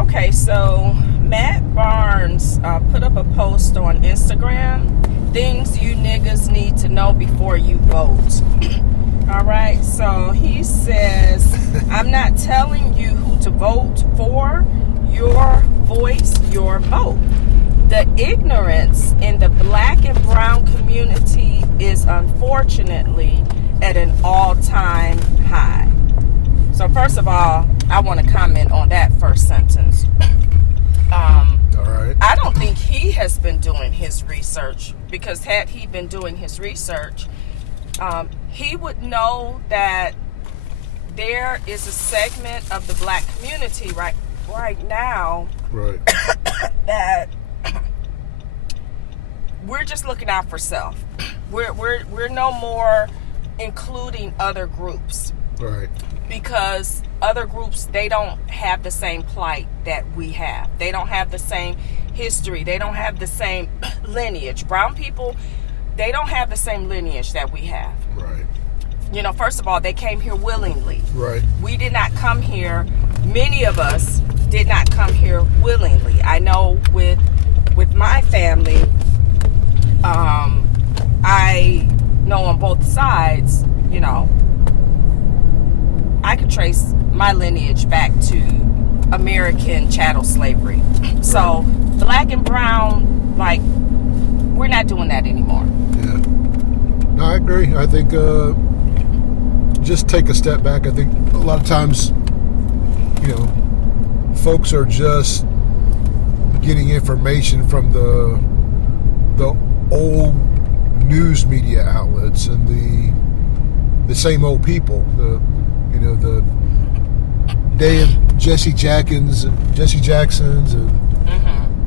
Okay, so Matt Barnes put up a post on Instagram. Things you niggas need to know before you vote. All right, so he says, I'm not telling you who to vote for. Your voice, your vote. The ignorance in the black and brown community is unfortunately at an all-time high. So first of all, I want to comment on that first sentence. All right. I don't think he has been doing his research, because had he been doing his research, he would know that there is a segment of the black community right now Right. that we're just looking out for self. We're no more including other groups. Right. Because other groups, they don't have the same plight that we have. They don't have the same history. They don't have the same lineage. Brown people, they don't have the same lineage that we have. Right. You know, first of all, they came here willingly. Right. We did not come here, many of us did not come here willingly. I know with my family, I know on both sides, you know, I could trace my lineage back to American chattel slavery. So black and brown, like, we're not doing that anymore. Yeah. No, I agree. I think just take a step back. I think a lot of times, you know, folks are just getting information from the old news media outlets and the same old people. The day of Jesse Jacksons and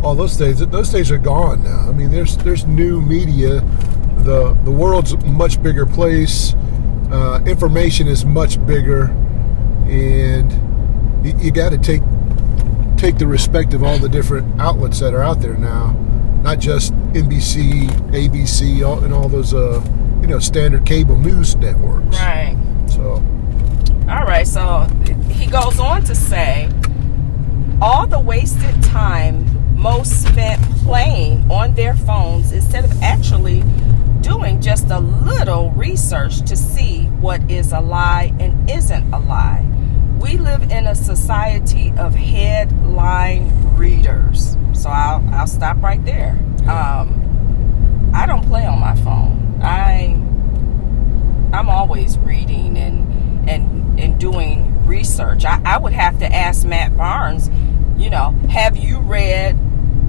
all those days. Those days are gone now. I mean, there's new media. The world's a much bigger place. Information is much bigger, and you got to take the respect of all the different outlets that are out there now, not just NBC, ABC, and all those standard cable news networks. Right. So. All right, so he goes on to say, all the wasted time most spent playing on their phones instead of actually doing just a little research to see what is a lie and isn't a lie. We live in a society of headline readers. So I'll stop right there. I don't play on my phone. I'm always reading and doing research. I would have to ask Matt Barnes, you know, have you read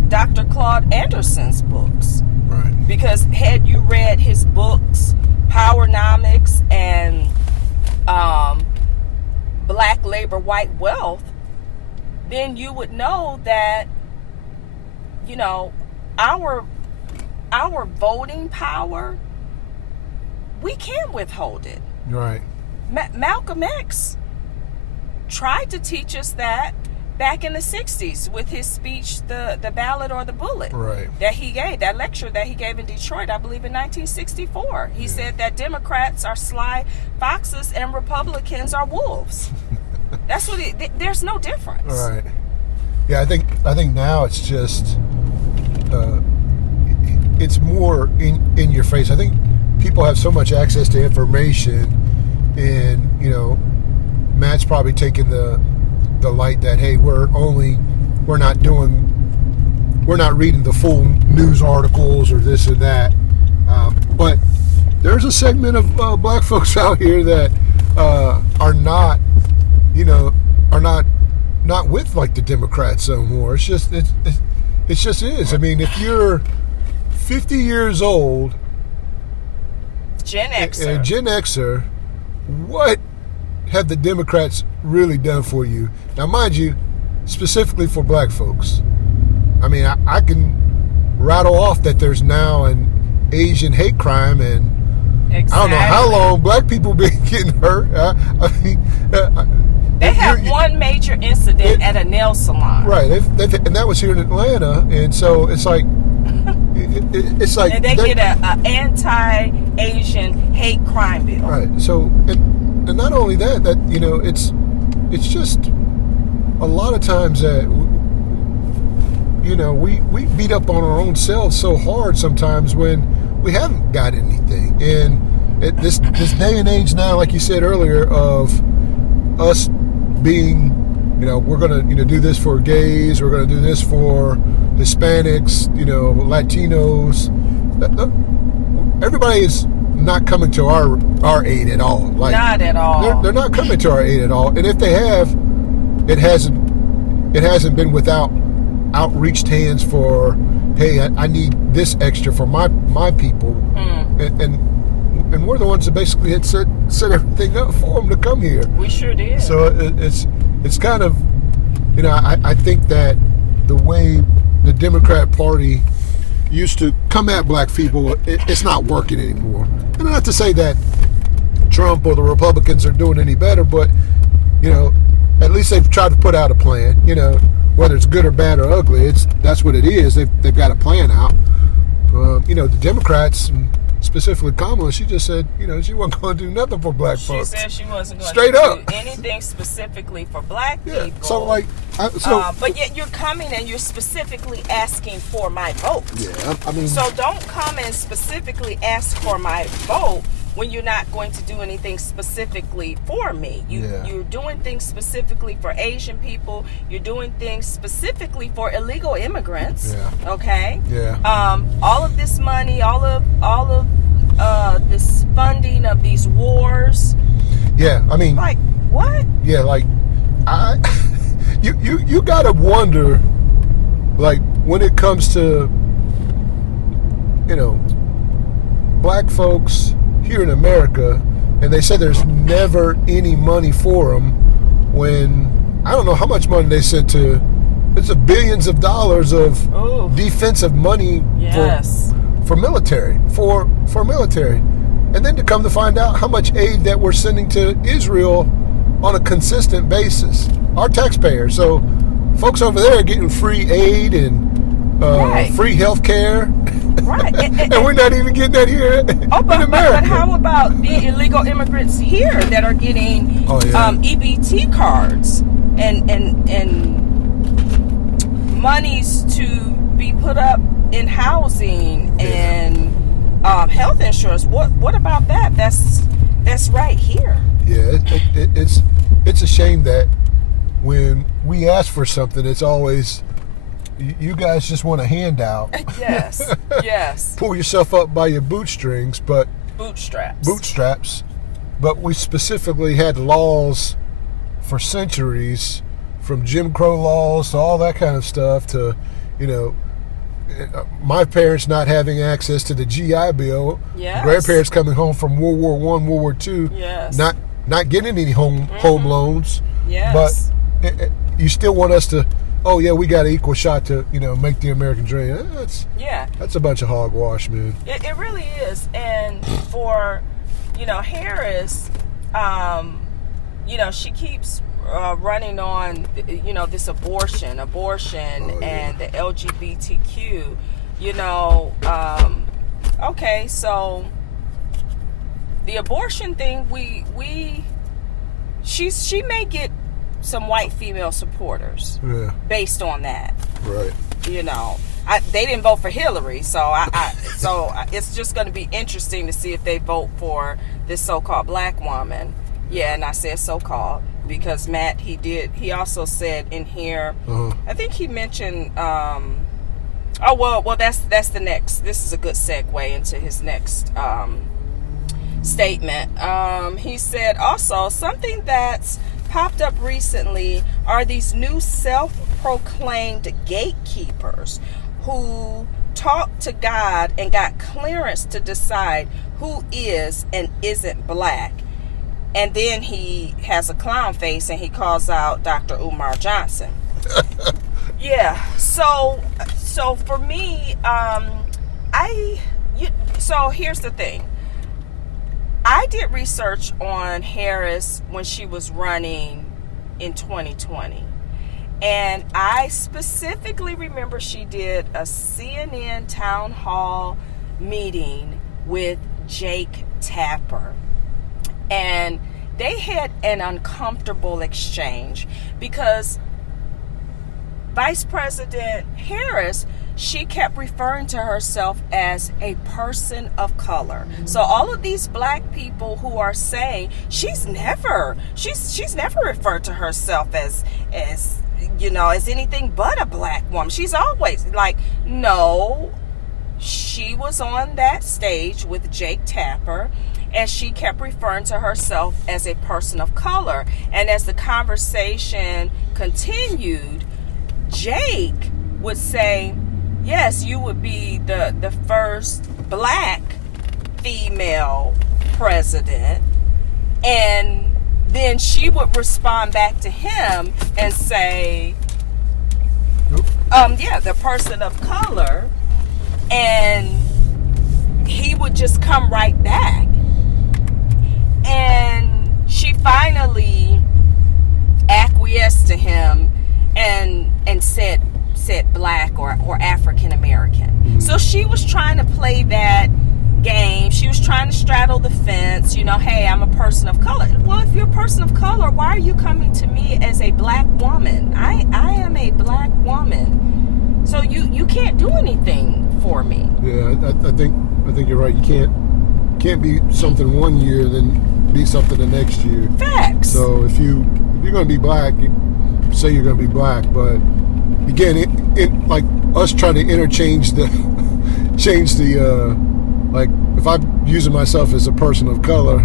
Dr. Claude Anderson's books? Right. Because had you read his books, Powernomics and Black Labor, White Wealth, then you would know that, you know, our voting power, we can withhold it. Right. Malcolm X tried to teach us that back in the 60s with his speech, the ballot or the bullet, right, that he gave, that lecture that he gave in Detroit, I believe in 1964. He said that Democrats are sly foxes and Republicans are wolves. That's what there's no difference. Right. Yeah, I think now it's just it's more in your face. I think people have so much access to information, and you know, Matt's probably taking the light that, hey, we're not reading the full news articles or this and that, but there's a segment of black folks out here that are not with like the Democrats anymore. It's just is. I mean, if you're 50 years old, Gen Xer, what have the Democrats really done for you? Now, mind you, specifically for black folks, I mean, I can rattle off that there's now an Asian hate crime, and I don't know how long black people been getting hurt. I mean, they have one major incident at a nail salon. Right, and that was here in Atlanta, and so it's like, it's like, and they get an anti-Asian hate crime bill. Right. So, and not only that, you know, it's just a lot of times that we beat up on our own selves so hard sometimes when we haven't got anything. And this day and age now, like you said earlier, of us being, we're going to, do this for gays, we're going to do this for Hispanics, Latinos. Everybody is not coming to our aid at all. Like, not at all. They're not coming to our aid at all. And if they have, it hasn't been without outreached hands for, hey, I need this extra for my people, and we're the ones that basically had set everything up for them to come here. We sure did. So it's kind of, I think that the way the Democrat Party used to come at black people, it's not working anymore. And not to say that Trump or the Republicans are doing any better, but at least they've tried to put out a plan. Whether it's good or bad or ugly, that's what it is. They've got a plan out. The Democrats, and specifically Kamala, she just said, she wasn't going to do nothing for black folks. She said she wasn't going Straight to up. do anything specifically for black people. So but yet you're coming and you're specifically asking for my vote. Yeah, I mean. So don't come and specifically ask for my vote when you're not going to do anything specifically for me. You're doing things specifically for Asian people. You're doing things specifically for illegal immigrants. Yeah. Okay? Yeah. All of this money, all of this funding of these wars. Yeah, I mean. Like, what? Yeah, like, you gotta wonder, like, when it comes to, black folks here in America, and they say there's never any money for them, when I don't know how much money they sent to, it's billions of dollars of defensive money for military, for military. And then to come to find out how much aid that we're sending to Israel on a consistent basis, our taxpayers. So folks over there are getting free aid and free health care. Right. And we're not even getting that here in America. But how about the illegal immigrants here that are getting EBT cards and monies to be put up in housing and health insurance? What about that? That's right here. Yeah, it's a shame that when we ask for something, it's always, you guys just want a handout. Yes. Pull yourself up by your bootstraps. But we specifically had laws for centuries, from Jim Crow laws to all that kind of stuff, to, my parents not having access to the GI Bill, grandparents coming home from World War I, World War II, not getting any home loans. Yes. But you still want us to, we got an equal shot to, make the American dream. That's a bunch of hogwash, man. It really is. And for, Harris, she keeps running on, this abortion and the LGBTQ, okay, so the abortion thing, she may get some white female supporters based on that. Right. They didn't vote for Hillary, so it's just going to be interesting to see if they vote for this so-called black woman. Yeah, and I said so-called because Matt, he also said in here, I think he mentioned, that's the next, this is a good segue into his next statement. He said also, something that's popped up recently are these new self-proclaimed gatekeepers who talked to God and got clearance to decide who is and isn't black. And then he has a clown face and he calls out Dr. Umar Johnson. So for me, so here's the thing. I did research on Harris when she was running in 2020. And I specifically remember she did a CNN town hall meeting with Jake Tapper. And they had an uncomfortable exchange because Vice President Harris, she kept referring to herself as a person of color. So all of these black people who are saying she's never referred to herself as anything but a black woman. She's always like, no, she was on that stage with Jake Tapper, and she kept referring to herself as a person of color. And as the conversation continued, Jake would say, yes, you would be the first black female president. And then she would respond back to him and say, the person of color. And he would just come right back. And she finally acquiesced to him and said black or African American. Mm-hmm. So she was trying to play that game. She was trying to straddle the fence, hey, I'm a person of color. Well, if you're a person of color, why are you coming to me as a black woman? I am a black woman. So you can't do anything for me. Yeah, I think you're right. You can't be something one year then be something the next year. Facts. So if you're going to be black, you say you're going to be black, but again, it like us trying to interchange change the like if I'm using myself as a person of color,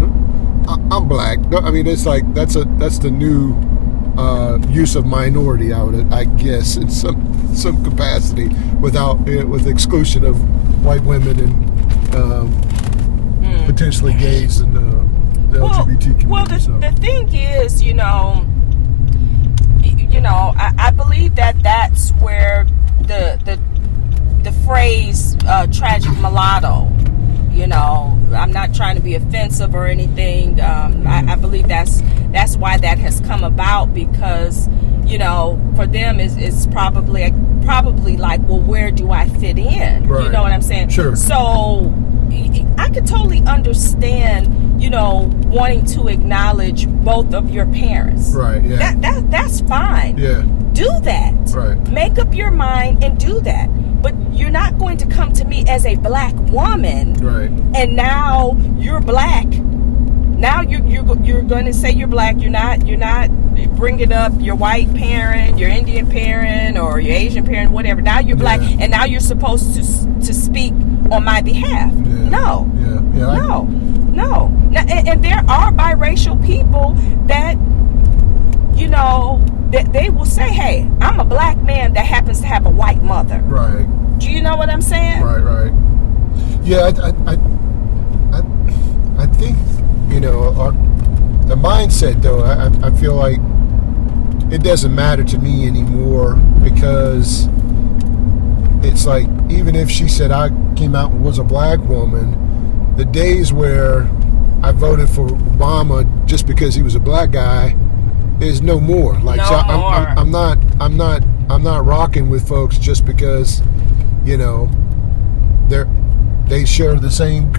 I'm black. I mean, it's like that's the new use of minority, I guess, in some capacity, with exclusion of white women and potentially gays and the LGBT community. Well, the thing is, I believe that's where the phrase tragic mulatto, I'm not trying to be offensive or anything. I believe that's why that has come about, because for them it's probably like, well, where do I fit in? Right. You know what I'm saying? Sure. So I could totally understand, wanting to acknowledge both of your parents. Right. Yeah. That's fine. Yeah. Do that. Right. Make up your mind and do that. But you're not going to come to me as a black woman. Right. And now you're black. Now you're going to say you're black. You're not bringing up your white parent, your Indian parent, or your Asian parent, whatever. Now you're black, and now you're supposed to speak on my behalf. Yeah. No. Yeah. No. Now, and there are biracial people that, that they will say, hey, I'm a black man that happens to have a white mother. Right. Do you know what I'm saying? Right. Yeah, I think, the mindset, though, I feel like it doesn't matter to me anymore, because it's like, even if she said I came out and was a black woman, the days where I voted for Obama just because he was a black guy is no more. Like, no so more. I'm not rocking with folks just because, they share the same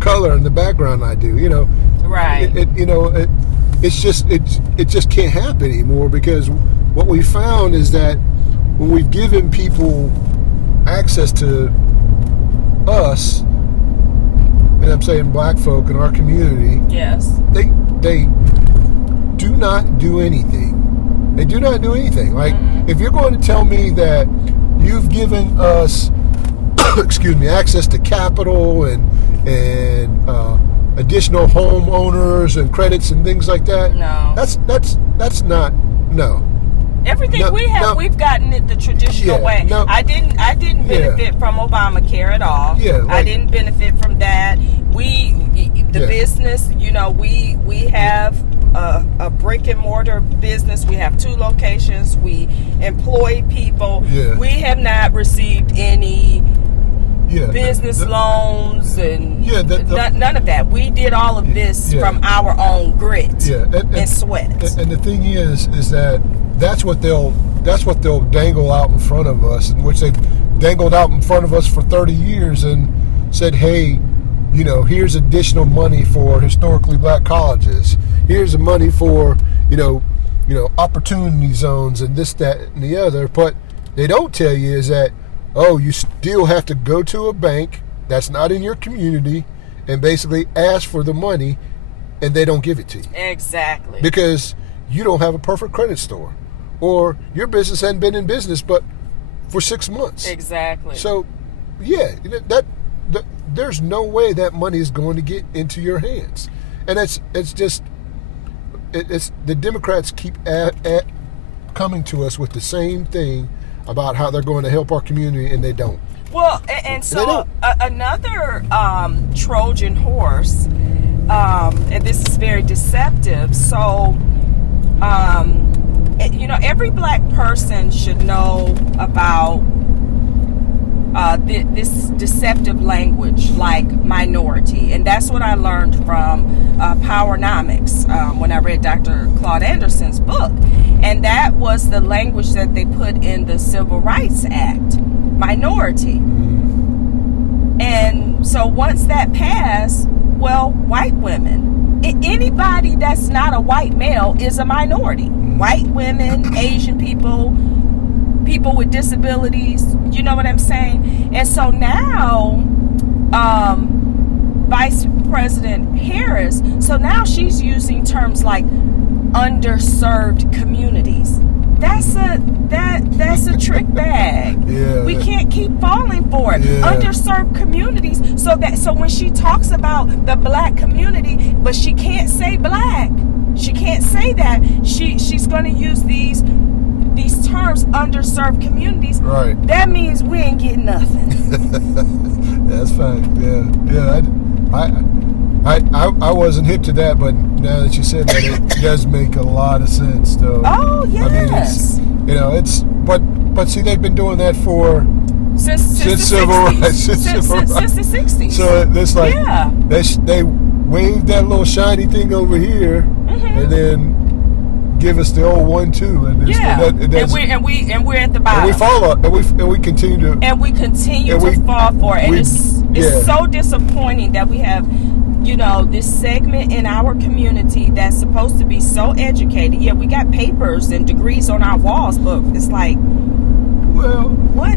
color in the background I do. Right. It just can't happen anymore, because what we found is that when we've given people access to us, and I'm saying black folk in our community, yes, they do not do anything. They do not do anything. Like, if you're going to tell me that you've given us access to capital and additional homeowners and credits and things like that, no, that's not, no. Everything we have, we've gotten it the traditional way. No, I didn't benefit from Obamacare at all. Yeah, I didn't benefit from that. Business, we have a brick and mortar business. We have 2 locations. We employ people. Yeah. We have not received any business loans and none of that. We did all of this from our own grit and sweat. And the thing is that that's what they'll dangle out in front of us, which they've dangled out in front of us for 30 years and said, hey, here's additional money for historically black colleges. Here's the money for, opportunity zones and this, that, and the other. But they don't tell you is that, you still have to go to a bank that's not in your community and basically ask for the money, and they don't give it to you. Exactly. Because you don't have a perfect credit score, or your business hadn't been in business but for 6 months. Exactly. So, yeah, there's no way that money is going to get into your hands. And it's the Democrats keep coming to us with the same thing about how they're going to help our community, and they don't. Well, and so another Trojan horse, and this is very deceptive. So, every black person should know about this deceptive language like minority. And that's what I learned from Powernomics when I read Dr. Claude Anderson's book. And that was the language that they put in the Civil Rights Act, minority. And so once that passed, well, white women, anybody that's not a white male is a minority. White women, Asian people, people with disabilities, you know what I'm saying? And so now, Vice President Harris, so now she's using terms like underserved communities. That's a trick bag. Yeah, we can't keep falling for it. Yeah. Underserved communities. So when she talks about the black community, but she can't say black. She can't say that. She's going to use these terms, underserved communities. Right. That means we ain't getting nothing. That's fine. Yeah. I wasn't hip to that, but now that you said that, it does make a lot of sense, though. Oh yes. I mean, it's but see, they've been doing that for since the civil 60s. rights. Since the 60s. So it's like yeah. they wave that little shiny thing over here, and then give us the old 1-2, and we're at the bottom. And we follow, and we continue to fall for it. And it's so disappointing that we have, this segment in our community that's supposed to be so educated. Yeah, we got papers and degrees on our walls, but it's like, well, what?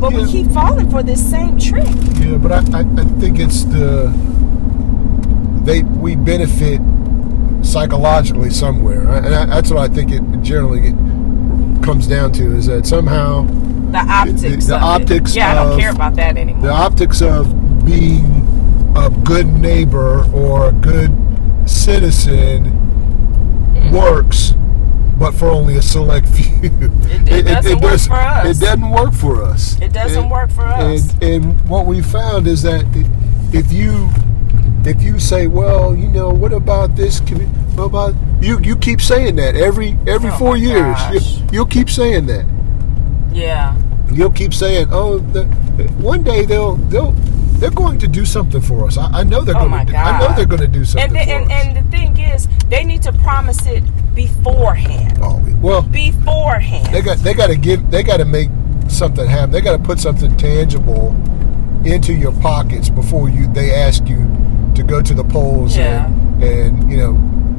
But we keep falling for this same trick. Yeah, but I think it's we benefit psychologically somewhere, and that's what I think it generally comes down to, is that somehow the optics. Yeah, I don't care about that anymore. The optics of being a good neighbor or a good citizen works, but for only a select few. It doesn't work for us. It doesn't work for us. It doesn't work for us. And what we found is that if you say, well, what about this? What about you keep saying that every 4 years. You'll keep saying that. Yeah. You'll keep saying, one day they're going to do something for us. I know they're going to. I know they're going to do something for us. And the thing is, they need to promise it beforehand. Oh, well, beforehand. They got to make something happen. They got to put something tangible into your pockets before they ask you to go to the polls and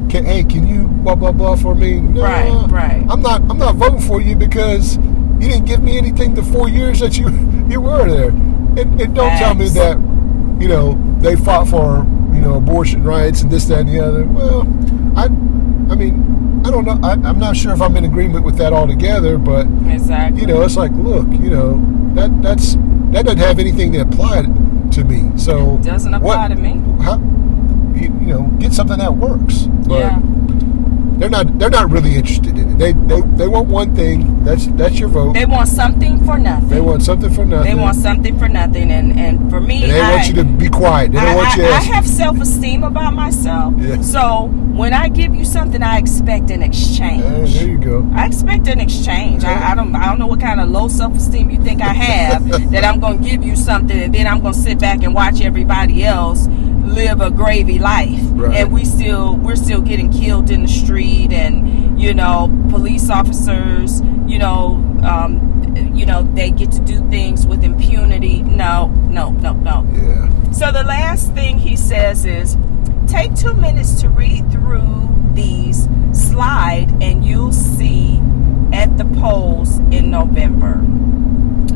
can you blah blah blah for me? No, right. I'm not voting for you because you didn't give me anything the 4 years that you were there. And don't tell me that they fought for abortion rights and this, that, and the other. Well, I mean, I don't know. I'm not sure if I'm in agreement with that altogether, but exactly. It's like, look, that doesn't have anything to apply to me. So it doesn't apply to me. How, get something that works. But yeah. They're not really interested in it. They want one thing. That's your vote. They want something for nothing. They want something for nothing. And for me, and they want you to be quiet. They don't want you to I have self-esteem about myself. Yeah. So when I give you something, I expect an exchange. There you go. I expect an exchange. Yeah. I don't know what kind of low self-esteem you think I have that I'm going to give you something and then I'm going to sit back and watch everybody else live a gravy life, right. And we're still getting killed in the street, and police officers, they get to do things with impunity. No. Yeah. So the last thing he says is, take 2 minutes to read through these slide, and you'll see at the polls in November.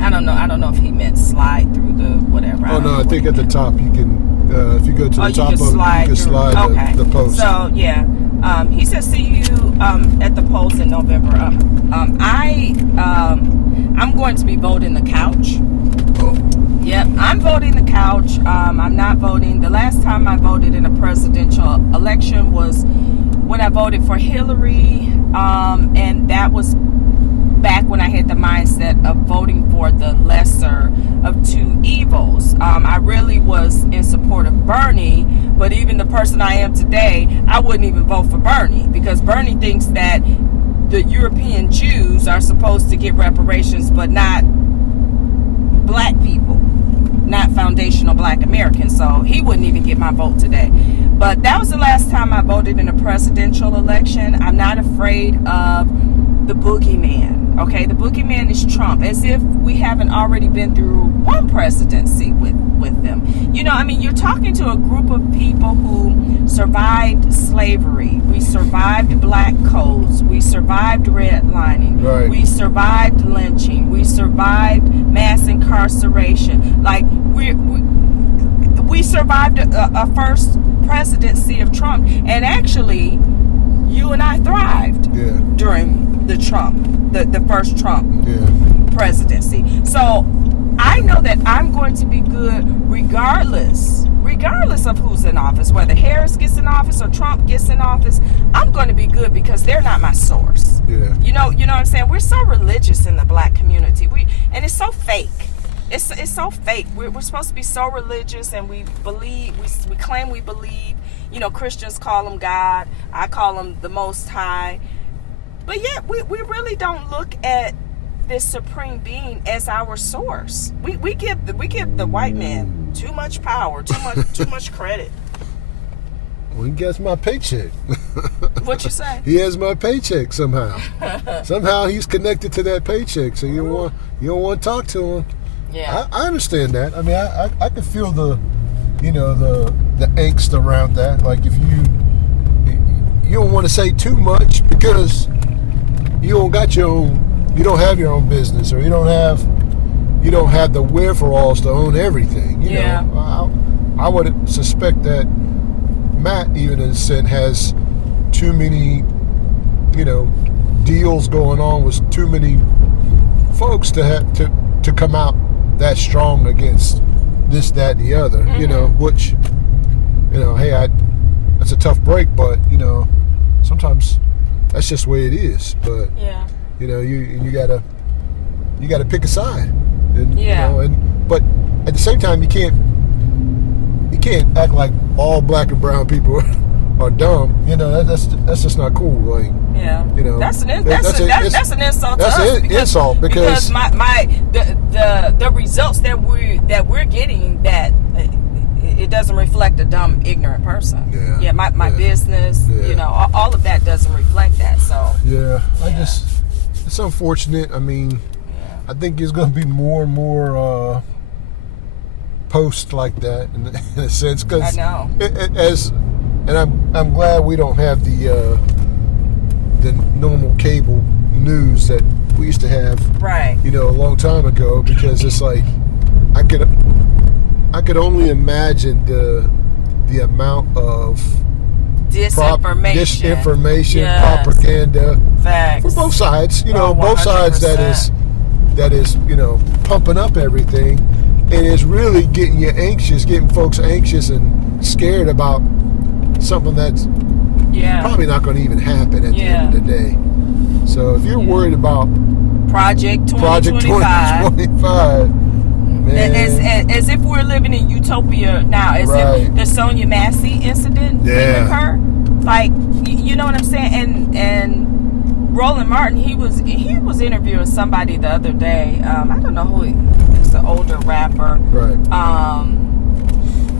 I don't know if he meant slide through the whatever. Oh no, I think at the top you can, if you go to the top of it, you can slide okay. the post. So yeah, he said see you at the polls in November. I'm going to be voting the couch. Oh. Yep, I'm voting the couch. I'm not voting. The last time I voted in a presidential election was when I voted for Hillary, and that was back when I had the mindset of voting for the lesser of two evils. I really was in support of Bernie, but even the person I am today, I wouldn't even vote for Bernie, because Bernie thinks that the European Jews are supposed to get reparations, but not black people, not foundational black Americans. So he wouldn't even get my vote today. But that was the last time I voted in a presidential election. I'm not afraid of the boogeyman. Okay, the boogeyman is Trump, as if we haven't already been through one presidency with them. You know, I mean, you're talking to a group of people who survived slavery. We survived black codes. We survived redlining. Right. We survived lynching. We survived mass incarceration. Like, we survived a first presidency of Trump. And actually, you and I thrived during the first Trump presidency. So I know that I'm going to be good regardless of who's in office, whether Harris gets in office or Trump gets in office. I'm going to be good because they're not my source. Yeah. You know what I'm saying? We're so religious in the black community. And it's so fake. It's so fake. We're supposed to be so religious, and we believe, we claim we believe. You know, Christians call him God. I call him the Most High. But yet, we really don't look at this supreme being as our source. We give the white man too much power, too much credit. Well, he gets my paycheck. What you say? He has my paycheck somehow. Somehow he's connected to that paycheck, so you don't want to talk to him. Yeah, I understand that. I mean, I can feel the angst around that. Like, if you don't want to say too much because you don't have your own business, or you don't have the wherefores to own everything. You know, I would suspect that Matt, even in a sense, has too many, deals going on with too many folks to have to come out that strong against this, that, and the other. Mm-hmm. Which, hey, that's a tough break, but sometimes that's just the way it is. But you gotta pick a side, and but at the same time you can't act like all black and brown people are dumb. That's just not cool. Like, that's an insult to us. Insult because the results that we're getting, that it doesn't reflect a dumb, ignorant person. My business, all of that doesn't reflect that. So it's unfortunate. I mean, I think there's going to be more and more posts like that in a sense, because I know. I'm glad we don't have the normal cable news that we used to have, right? A long time ago, because it's like I could only imagine the amount of disinformation, propaganda, facts for both sides. Both 100%. sides that is pumping up everything, and it's really getting folks anxious and scared about something that's probably not going to even happen at the end of the day. So if you're worried about Project 2025, man, as if we're living in utopia now, as if the Sonia Massey incident didn't occur, like, you know what I'm saying? And Roland Martin, he was interviewing somebody the other day. I don't know who it's an older rapper, right?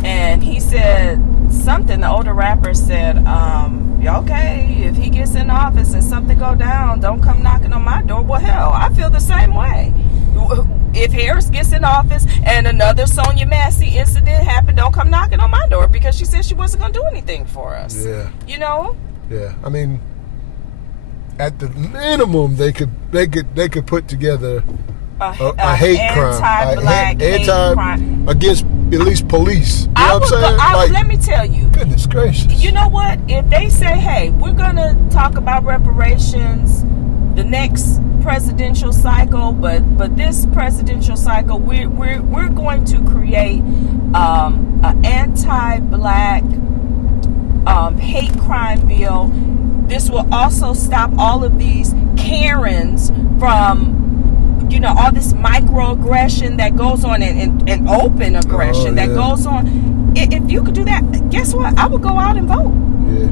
And he said something. The older rapper said, okay, if he gets in office and something go down, don't come knocking on my door. Well, hell, I feel the same way. If Harris gets in office and another Sonia Massey incident happened, don't come knocking on my door, because she said she wasn't going to do anything for us. Yeah, I mean, at the minimum, they could put together a hate crime, anti-black hate crime against at least police. You know what I'm saying? Let me tell you. Goodness gracious. You know what? If they say, "Hey, we're gonna talk about reparations the next presidential cycle, but this presidential cycle, we're going to create an anti-black hate crime bill. This will also stop all of these Karens from, all this microaggression that goes on and open aggression that goes on." If you could do that, guess what? I would go out and vote. Yeah.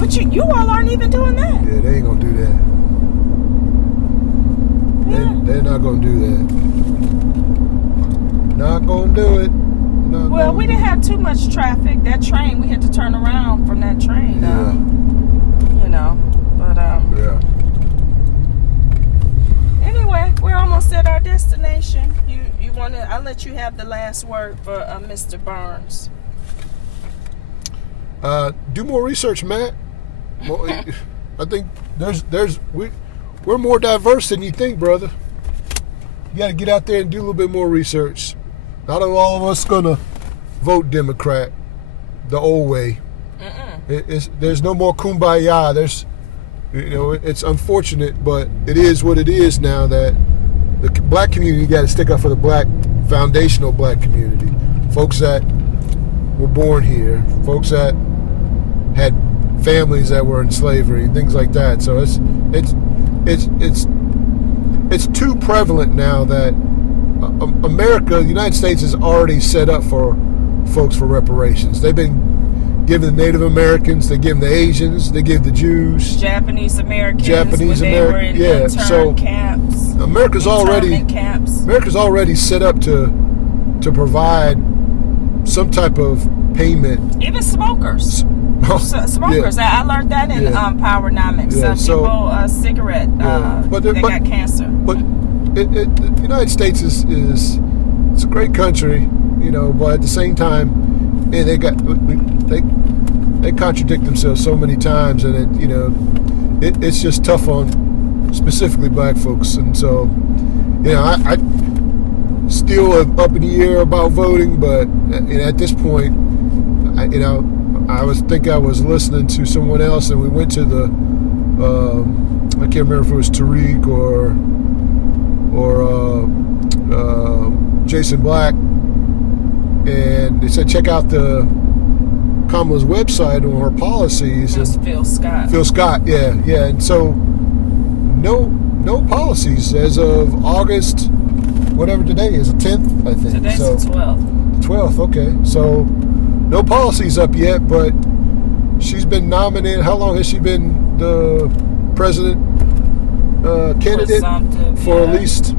But you all aren't even doing that. Yeah, they ain't gonna do that. Yeah. They're not gonna do that. Not gonna do it. Well, we didn't have too much traffic. That train, we had to turn around from that train. Yeah. But yeah. Anyway, we're almost at our destination. You want to? I'll let you have the last word for Mr. Barnes. Do more research, Matt. Well, I think we're more diverse than you think, brother. You got to get out there and do a little bit more research. Not all of us gonna vote Democrat the old way. There's no more kumbaya. It's unfortunate, but it is what it is now that the black community got to stick up for the foundational black community. Folks that were born here, folks that had families that were in slavery, things like that. So it's too prevalent now that America, the United States, is already set up for folks for reparations. They've been giving the Native Americans, they give the Asians, they give the Jews, Japanese Americans, intern camps. America's already set up to provide some type of payment. Even smokers. Smokers. Yeah. I learned that in Powernomics. Yeah. People cigarette. They got cancer. But the United States is it's a great country, but at the same time, they contradict themselves so many times, and it's just tough on specifically black folks. And so, I still am up in the air about voting, but at this point, I was listening to someone else, and we went to the I can't remember if it was Tariq or Jason Black, and they said check out the Kamala's website on her policies. That's Phil Scott. Phil Scott, yeah, and so no policies as of August, whatever today is, the 10th, I think. Today's the 12th. 12th, okay. So no policies up yet, but she's been nominated. How long has she been the president candidate? For at least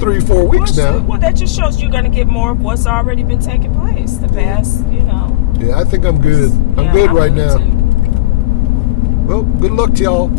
3-4 weeks now. Well, that just shows you're going to get more of what's already been taking place the past, Yeah, I think I'm good. I'm good right now. Too. Well, good luck to y'all.